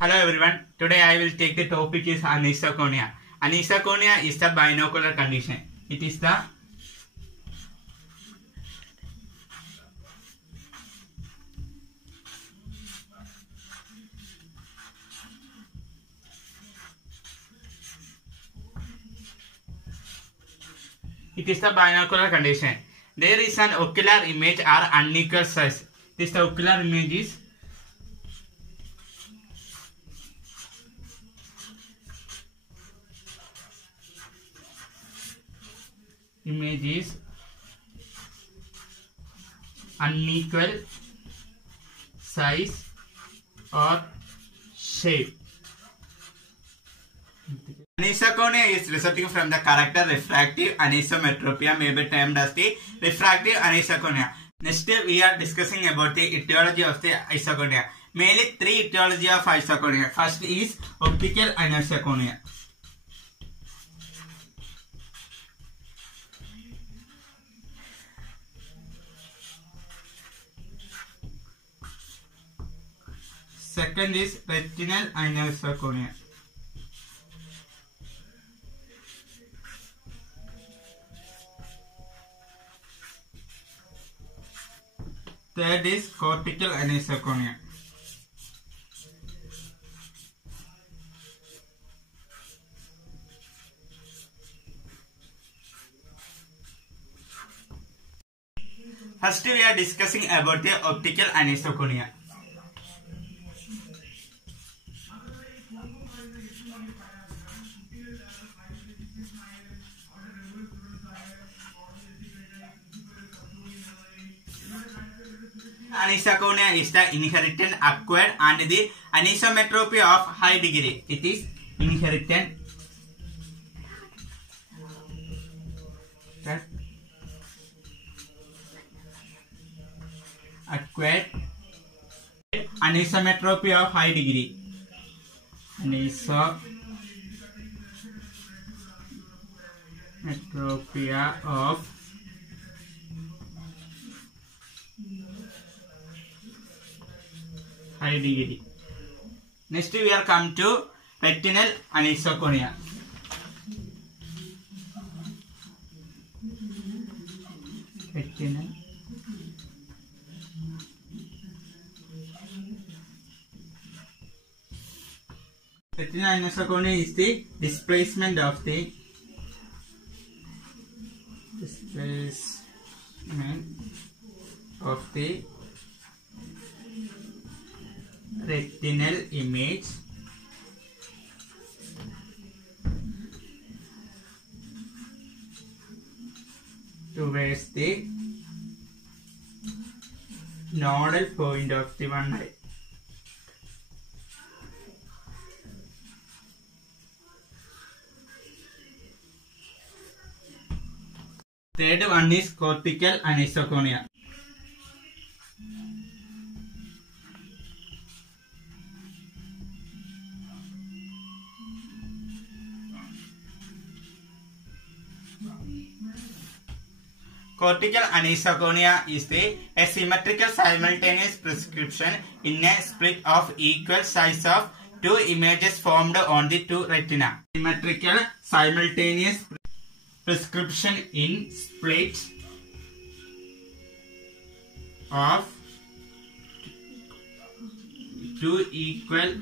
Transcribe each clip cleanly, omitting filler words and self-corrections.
Hello everyone. Today I will take the topic is anisoconia. Anisoconia is the binocular condition. It is the binocular condition. There is an ocular image or unequal size. This the ocular image is unequal size or shape. Anisoconia is resulting from the character refractive anisometropia, may be termed as the refractive anisoconia. Next we are discussing about the etiology of the isoconia. Mainly three etiology of isoconia. First is optical anisoconia. Second is retinal anisoconia. Third is cortical anisoconia. First we are discussing about the optical anisoconia. Anisoconia is the inherited, acquired and the anisometropy of high degree. It is inherited, acquired, anisometropy of high degree. Anisometropy of high degree. Next we are come to retinal anisoconia. Retinal anisoconia is the displacement of the retinal image towards the nodal point of the one eye. Third one is cortical anisoconia. Cortical anisoconia is a symmetrical simultaneous prescription in a split of equal size of two images formed on the two retina. Symmetrical simultaneous prescription in split of two equal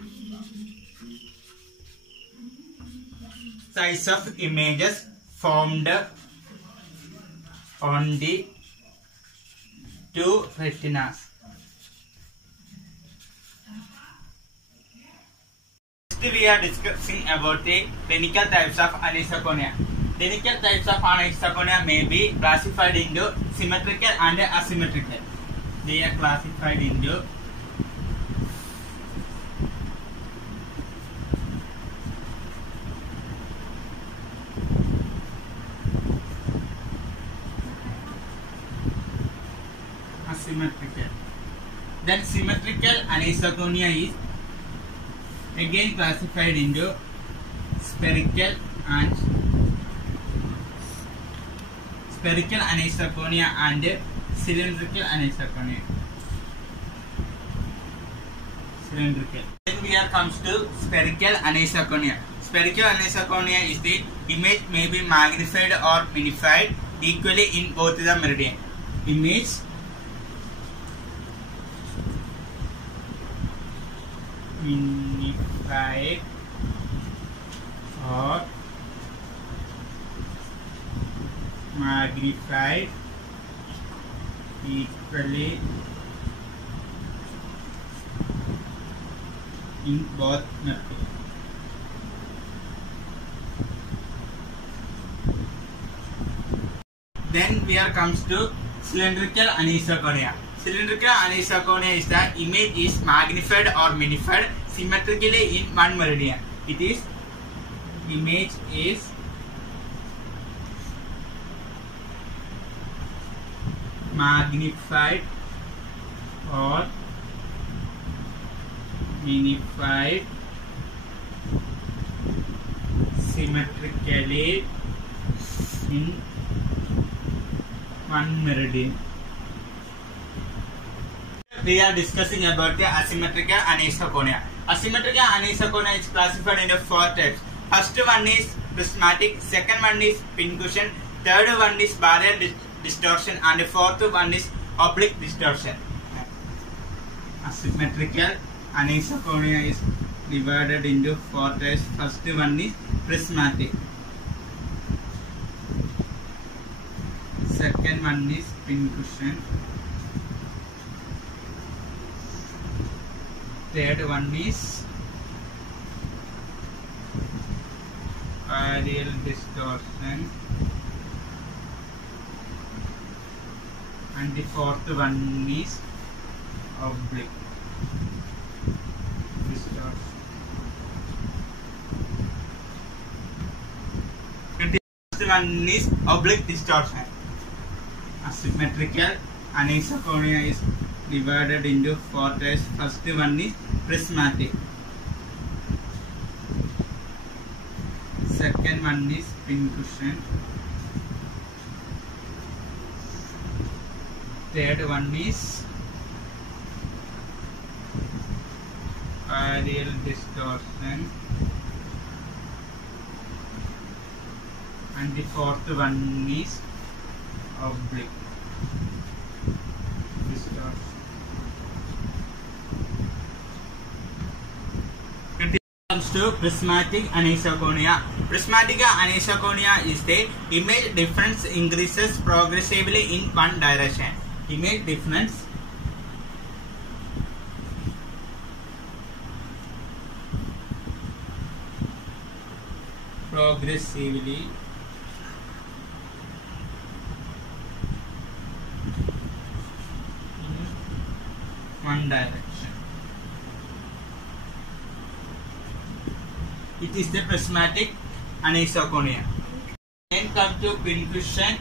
size of images formed on the two retinas. Next we are discussing about the clinical types of anisoconia. Clinical types of anisoconia may be classified into symmetrical and asymmetrical. They are classified into asymmetrical. Then symmetrical anisoconia is again classified into spherical anisoconia and cylindrical anisoconia. Then here comes to spherical anisoconia. Spherical anisoconia is the image may be magnified or minified equally in both the meridian. Image minified or magnified equally in both meridians. Then here comes to cylindrical anisoconia. Cylindrical anisoconia is the image is magnified or minified symmetrically in one meridian. It is image is magnified or minified symmetrically in one meridian. We are discussing about the asymmetrical anisoconia. Asymmetrical anisoconia is classified into four types. First one is prismatic, second one is pincushion, third one is barrier distortion, and the fourth one is oblique distortion. Asymmetrical anisoconia is divided into four types. First one is prismatic, second one is pincushion, third one is barrier distortion, and the fourth one is oblique distortion. And the first one is oblique distortion. Asymmetrical anisoconia is divided into four types. First one is prismatic, second one is pincushion, third one is barrier distortion, and the fourth one is oblique distortion. Comes to prismatic anisoconia. Prismatic anisoconia is the image difference increases progressively in one direction. Image difference progressively in one direction. It is the prismatic anisoconia. Then come to pincushion.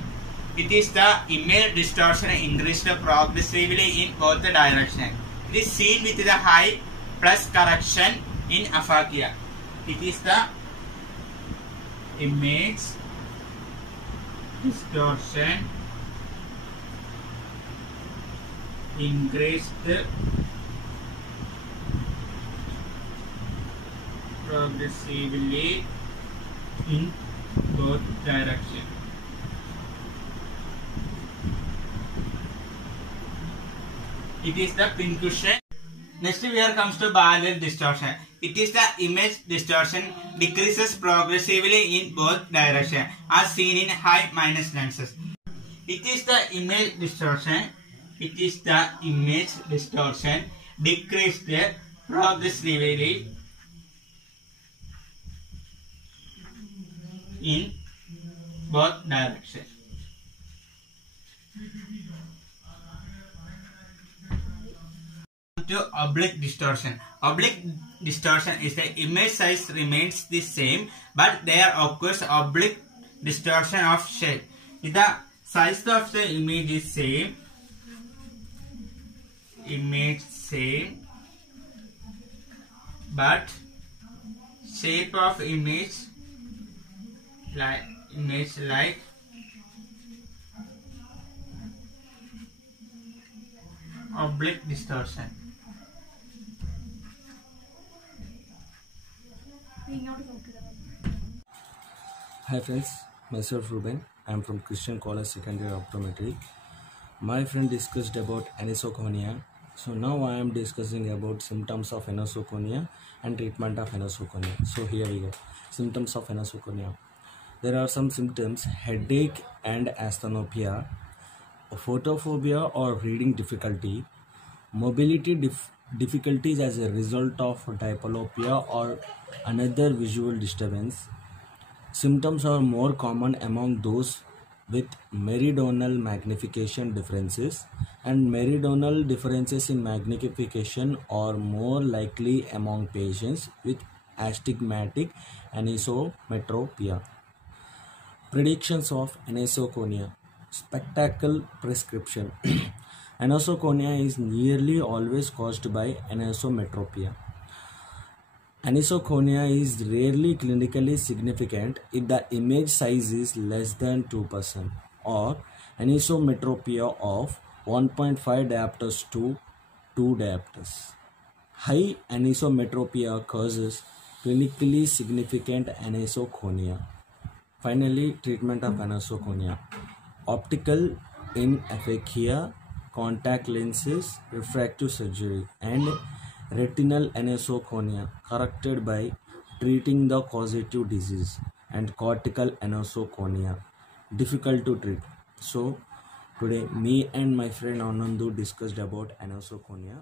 It is the image distortion increased progressively in both the directions. It is seen with the high plus correction in aphakia. It is the image distortion increased progressively in both directions. It is the pincushion. Next here comes to barrier distortion. It is the image distortion decreases progressively in both directions as seen in high minus lenses. It is the image distortion. It is the image distortion decreased progressively in both directions. To oblique distortion. Oblique distortion is the image size remains the same, but there occurs oblique distortion of shape. If the size of the image is same, but shape of image like oblique distortion. Hi friends, myself Ruben. I am from Christian College Second Year Optometry. My friend discussed about anisoconia. So now I am discussing about symptoms of anisoconia and treatment of anisoconia. So here we go. Symptoms of anisoconia. There are some symptoms: headache and asthenopia, photophobia or reading difficulty, mobility difficulties as a result of diplopia or another visual disturbance. Symptoms are more common among those with meridional magnification differences, and meridional differences in magnification are more likely among patients with astigmatic anisometropia. Predictions of anisoconia. Spectacle prescription. Anisoconia is nearly always caused by anisometropia. Anisoconia is rarely clinically significant if the image size is less than 2% or anisometropia of 1.5 diopters to 2 diopters. High anisometropia causes clinically significant anisoconia. Finally, treatment of anisoconia. Optical inaphakia, contact lenses, refractive surgery, and retinal anisoconia corrected by treating the causative disease, and cortical anisoconia difficult to treat. So today me and my friend Anandu discussed about anisoconia.